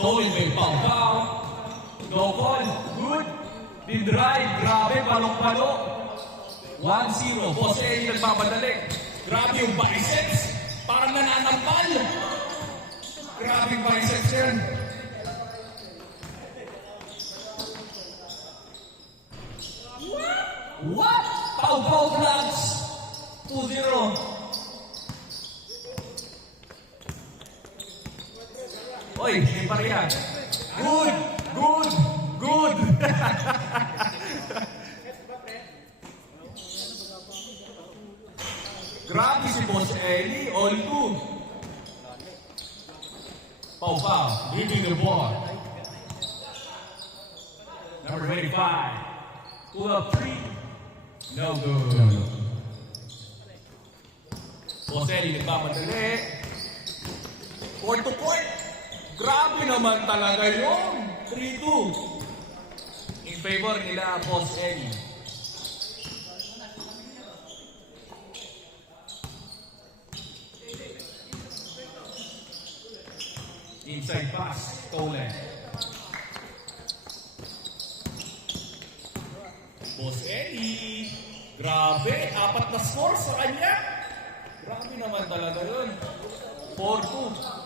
Stolen by Pau. No call. Good. Din-drive. Grabe. Palong-palo. 1-0. Boss Eddie nagmamadali. Grabe yung biceps. Parang nananampal. Grabe yung biceps yan. What? Pau Vlogs. 2-0. Oy, hindi pa rin yan. Good! Good! Good! Grabe si Boss Eli. All two. Pau, leading the ball. Number 25. Pull up 3. No good. Boss Eli nagmamadali. Court to court. Grabe naman talaga yun. 3-2. In favor nila, Boss Eli. Inside pass, stolen. Boss Eli. Grabe, 4 na score sa kanya. Grabe naman talaga yun. 4-2.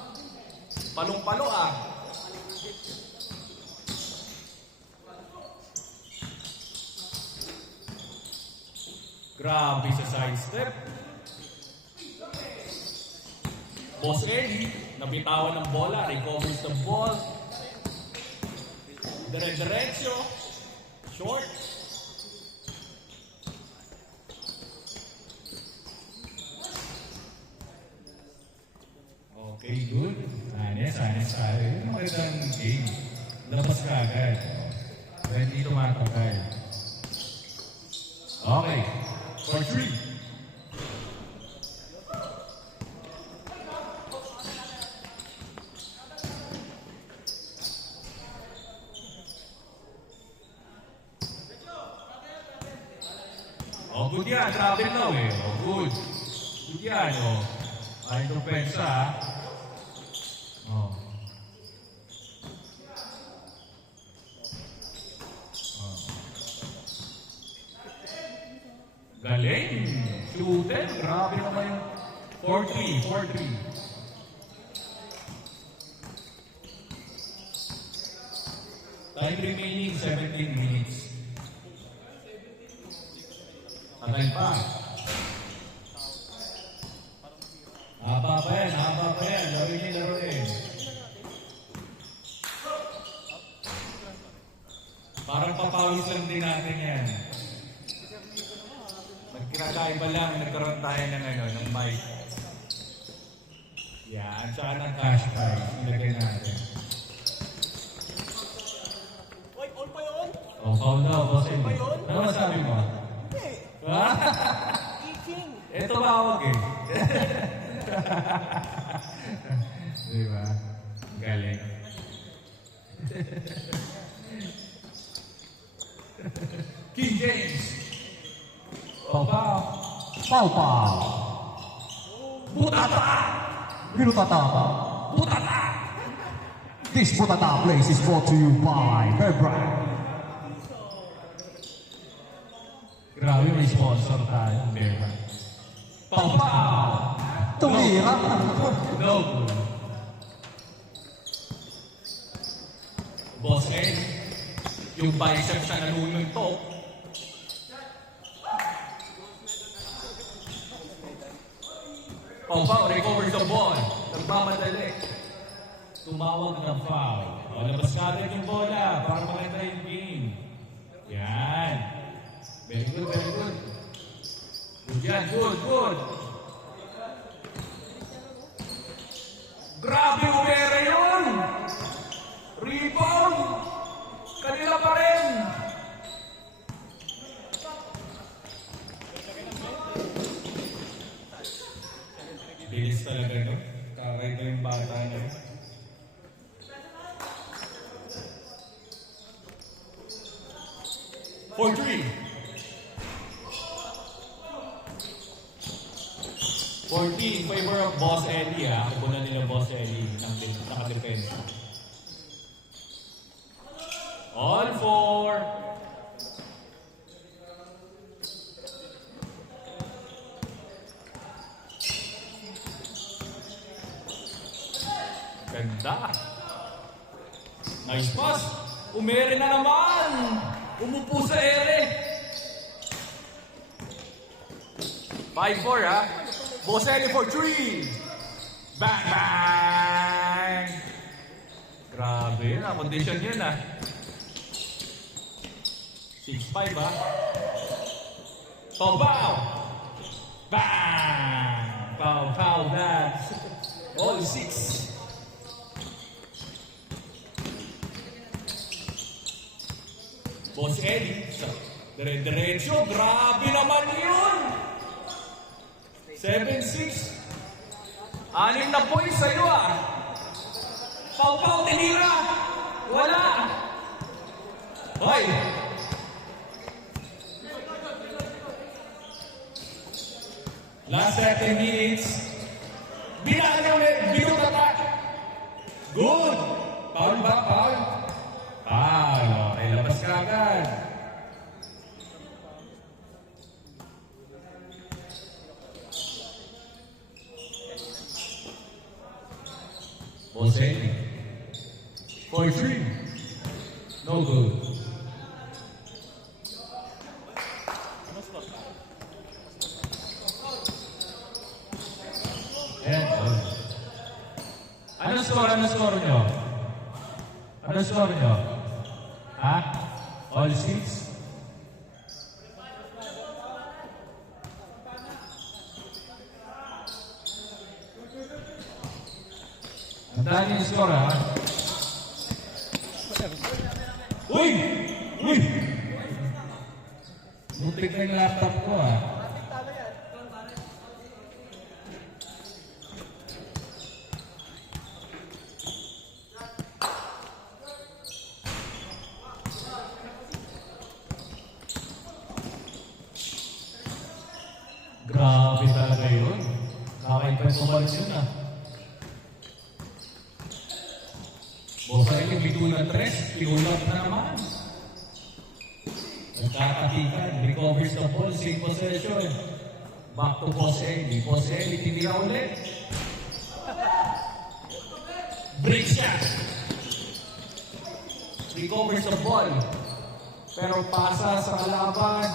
Palong-palo ah. Grabe sa sidestep. Boss Eddie, nabitawan ng bola, recovers the ball. Dire-diretso. Short. Okay, good. Honest tayo. Magandang game. Labas ka agad. Hindi tumatagal. Okay. For 3. Oh, good yan. Travel now eh. Oh, good. Good yan, oh. Ay, kumpensa, ha? Oh. Oh. Galing. Shooter. Grabe naman yung 4-3. Time remaining 17 minutes. Tagal pa. Haba pa yan. Laruin. Parang papawis lang din natin yan. Nagkinakaiba lang, nagkaroon tayo ng mic. Yan, tsaka ng cash prize. Ilagay natin. Oy, all pa yun? O, foul daw, boss. All pa yun? Ano masabi mo? Hindi. Ha? Kicking. Ito bawag eh. Diba? Galing. King James. Pau. Butata! Binutata. Butata! This Butata place is brought to you by Bebra. Grabe, may sponsor tayo. Beba. Pau! Tumira. No good. Boss Ed, yung biceps na nanununtok. Pau recovers the ball. Nagmamadali. Tumawag ng foul. O, labas ka agad yung bola para maganda yung game. Yan. Very good. Good yan, good. Grabe, umere yun! Rebound! Kanila pa rin! Bilis talaga, no? Kakaiba yung bata niya. For 3. 40 in favor of Boss Eddie, ha? Kukunan nila Boss Eddie ng naka-defense. Ganda. Nice pass. Umere na naman. Umupo sa ere. 5-4 ha. Boselli for 3. Bang, bang. Grabe yun ha. Condition yun ha. 6-5 ha. Pow-pow. Bang. Pow-pow that. All 6. Boss Eddie, dire-diretso, grabe naman yun! 7-6. 6 na points sa'yo ah! Pau-pau, tinira! Wala! Hoy! Last 30 minutes. Binaan ulit, bigot attack! Good! Foul ba? Foul? Foul! Okay, labas ka agad. Boselli. For 3. No good. Ayan, good. Ano score nyo? Ano score nyo? Ha? All 6? Ang dami yung score, ha? Uy! Uy! Muntik na yung laptop ko, ha? Grabe talaga yun. Kakaibang kumalis yun, ha? Boselli, bito ng 3, pinulat na naman. Nagkakatikan, recovers the ball, same possession. Back to Boselli. Boselli, tinira ulit. Break shot. Recovers the ball. Pero pasa sa kalaban.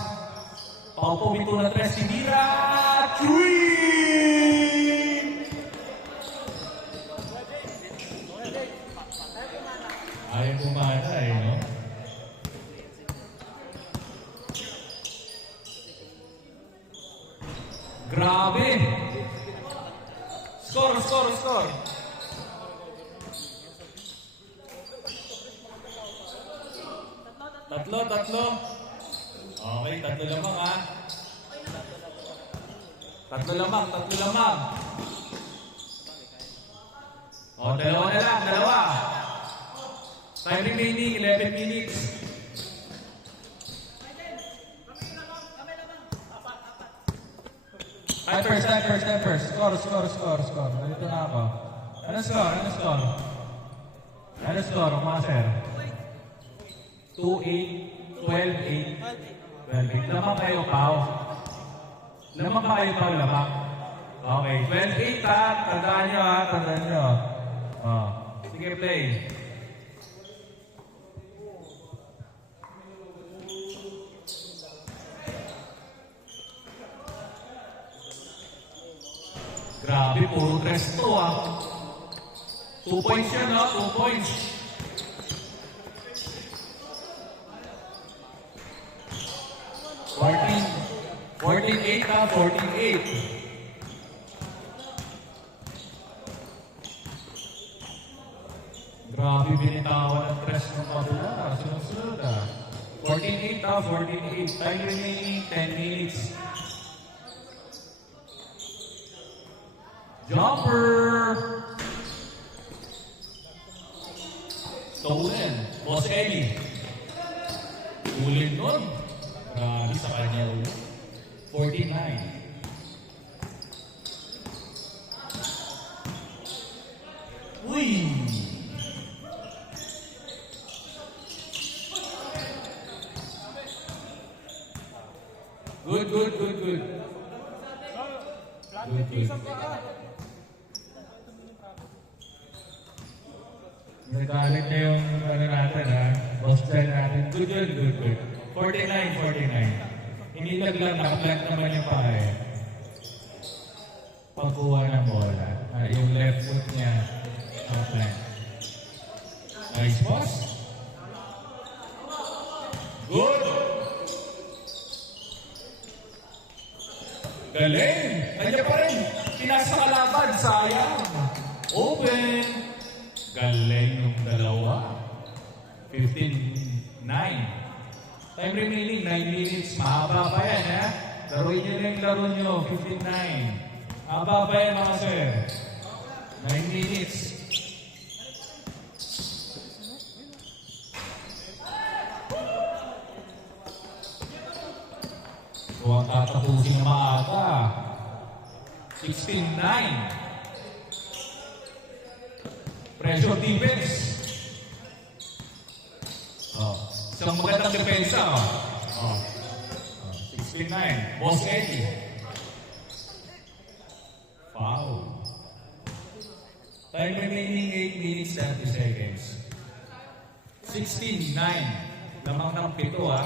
Paupo, bito ng 3, tinira. 3! Ayaw kumana eh, no? Grabe! Score! Tatlo. Okay, tatlo lamang ha. Tatlo lamang. O, dalawa na lang. Time remaining, 11 minutes. Time first. Score. Dito na ako. Ano score, Master? 2-8, 12-8. 12-8. Lamang kayo, Pao. Lamang. Okay, 12-8 ha. Tandaan nyo. Oh. Sige, play. Grabe, puro 3 to ah. 2 points yan ah, 2 points. $14.8 ah, 14.8. Grabe, binitawan ng 3 ng kabula. Sunod ah. 14.8 ah, 14.8. Time remaining, 10 minutes. Jumper! Stolen. Boss Eddie. Ulit nun. Grabe sa kanya ulit. 49. Uy! Good. Good. Nagalit na yung ano natin ha. Boss Jen natin. Good yun, good. 49. Hindi lang, nakaplant naman yung paa eh. Pagkuha ng bola. Yung left foot niya, nakaplant. Nice boss. Good. Galing! Kanya pa rin. Pinasa kalaban. Sayang. Open. Galing yung dalawa. 15-9. Time remaining, 9 minutes. Mahaba pa yan, ha? Laruin nyo na yung laro nyo. 15-9. Mahaba pa yan, mga sir. 9 minutes. Huwag tatapusin na maaga. 16-9. Pressure defense. Isang magandang depensa. 16-9. Boss Eddie. Foul. Time remaining 8 minutes 30 seconds. 16-9. Lamang ng 7 ha.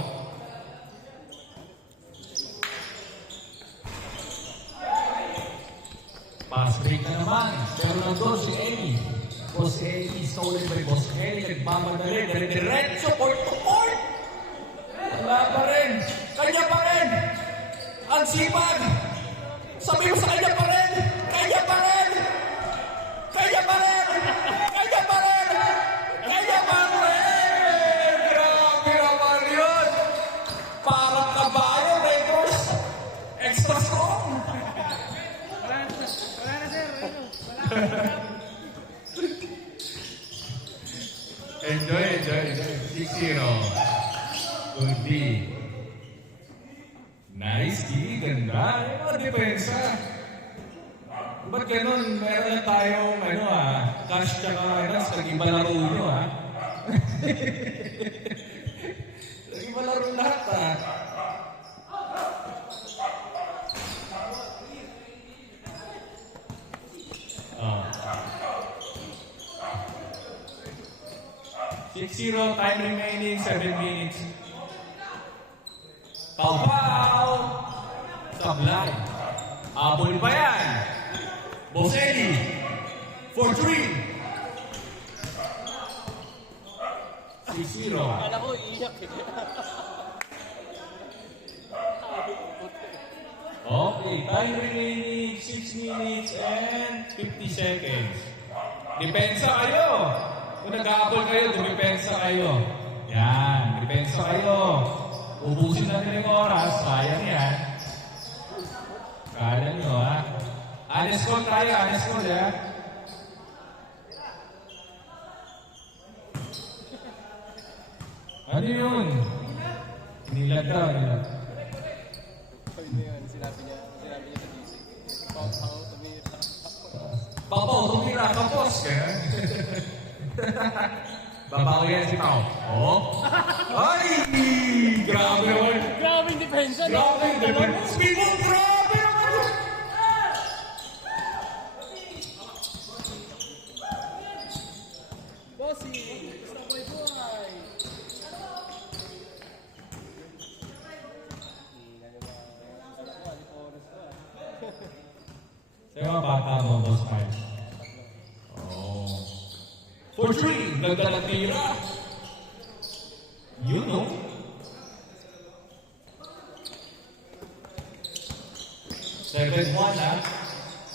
Pass break na naman. Pero nandun si Eddie. Boss Eddie, stolen by Boss Eddie. Nagmamadali. Diretso, court to court. Wala pa rin. Kanya pa rin. Ang sipag. Sabi mo sa kanya pa rin. Kanya pa rin. Kanya pa rin. Kanya pa rin. Kanya pa rin. Grabe naman yun. Parang kabayo, Records. Extra strong. Wala na sir. Enjoy. 6-0. Good D. Nice D. Ganda. Yung mga depensa. Ba't ganun? Meron na tayong cash tsaka nag-iba laro nyo ha. Nag-iba laro lahat ha. Oh. 6-0, time remaining, 7 minutes. Pau-pau! Sablay. Abol pa yan. Boss Eddie. For 3. 6-0. Kala ko iiyak eh. Okay, time remaining 6 minutes and 50 seconds. Depensa kayo. Kung nag-aabol kayo, dumipensa kayo. Yan, depensa kayo. Ubusin natin yung oras, sayang yan. Kala nyo ha. Honest call tayo, honest call ha. Ano yun? Nilag daw, nilag. Ayun na yun, sinabi niya sa GC. Pau-pau, tumira. Pau, tumira, kapos. Babaw yan si Pau. Oh. Ay! Grabe naman. Grabe yung depensa. Grabe yung depensa. Speed mo, grabe naman. Bossy, gusto ko yung buhay. Sa'yo mga bata mo, boss Mike. Oh. For 3, ganda ng tira. Yun, no? Seven one ha?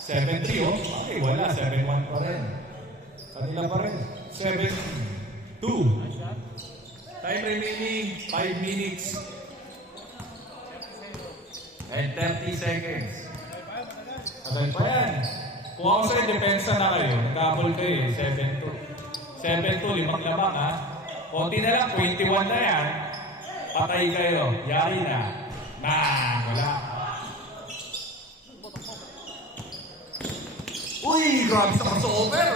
7-3 oh? Okay, wala. 7-1 pa rin. Kanila pa rin. 7-2. Time remaining 5 minutes and 30 seconds. Tagal pa yan. Kung ako sa'yo, depensa na kayo. Nagkabol kayo eh. 7-2. 7-2, 5 labang ha? Konti na lang, 21 na yan. Patay kayo. Yari na. Wala. Uy, grabe sa crossover.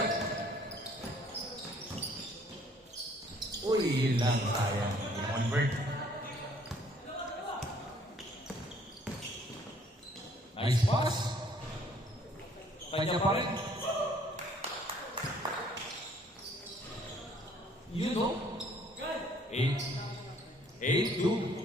Uy, yun lang, sayang. Convert. Nice pass. Kanya pa rin. You know? 8-2.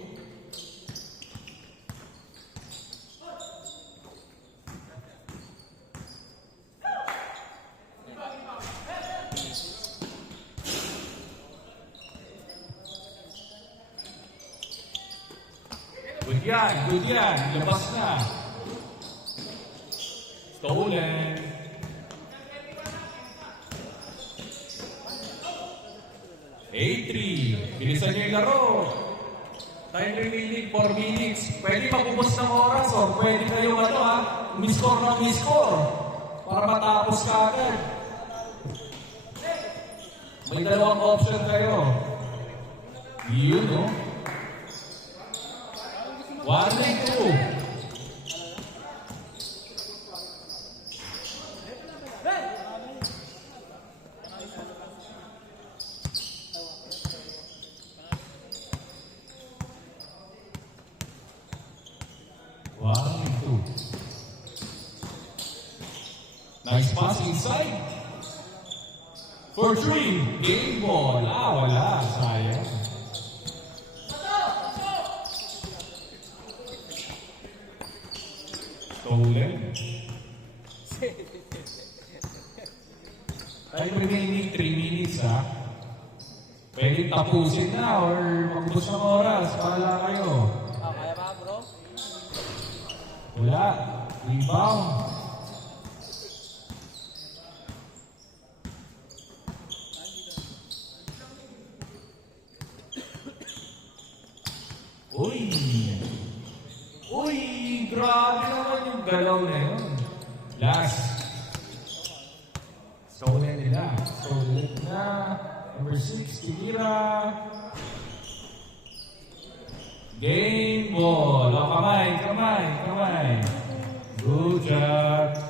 Good yan. Labas na. Stolen. Bilisan niyo yung laro. Time remaining 4 minutes. Pwede magubos ng oras o pwede kayong miss-score ng miss-score para matapos ka agad. May dalawang option kayo. Yun, no? 1 and 2. Nice pass inside. For 3. Game ball. Wala. Sayang. Stolen. Time remaining 3 minutes, Pwede tapusin na or magubos ng oras. Pahala kayo. Kaya ba, bro? Wala. Rebound. Uy, grabe naman yung galaw na yun. Last. Stolen nila. Number 6, tira. Game ball. Kamay. Good job.